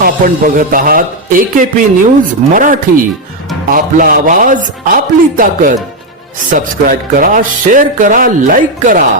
आपण बघत आहात एकेपी न्यूज मराठी. आपला आवाज आपली ताकद. सबस्क्राईब करा शेअर करा लाईक करा.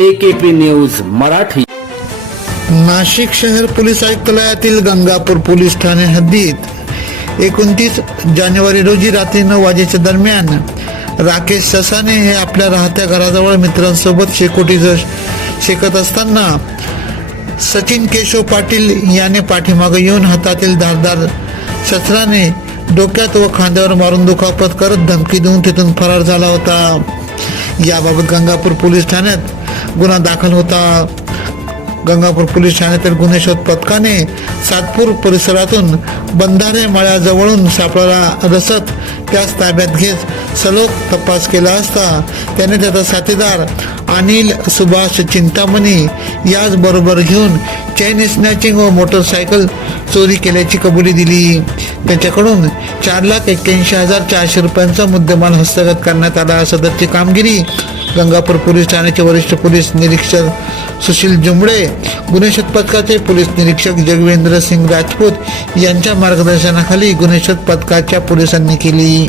AKP news Marathi. नाशिक शहर पोलीस आयुक्तालयातील गंगापूर पोलीस ठाणे हद्दीत एकोणतीस जानेवारी रोजी रात्री नऊ वाजेच्या दरम्यान राकेश ससाने हे आपल्या राहत्या घराजवळ मित्रांसोबत शेकोटी शेकत असताना सचिन केशव पाटील याने पाठीमागे येऊन हातातील धारदार शस्त्राने डोक्यात व खांद्यावर मारून दुखापत करत धमकी देऊन तिथून फरार झाला होता. याबाबत गंगापूर पोलीस ठाण्यात गुन्हा दाखल होता. गंगापूर पोलीस ठाण्यातील गुन्हे शोध पथकाने सातपूर परिसरातून बंधारे मळ्याजवळून सापळाला रसत त्यास ताब्यात घेत सलोख तपास केला असता त्याने त्याचा साथीदार अनिल सुभाष चिंतामणी याचबरोबर घेऊन चेन स्नॅचिंग व मोटरसायकल चोरी केल्याची कबुली दिली. त्याच्याकडून चार लाख एक्क्याऐंशी हजार चारशे रुपयांचा मुद्देमाल हस्तगत करण्यात आला. सदरची कामगिरी गंगापूर पोलीस ठाण्याचे वरिष्ठ पोलीस निरीक्षक सुशील जुंबळे गुन्हे शोध पथकाचे पोलीस निरीक्षक जगवेंद्र सिंग राजपूत यांच्या मार्गदर्शनाखाली गुन्हे शोध पथकाच्या पोलिसांनी केली.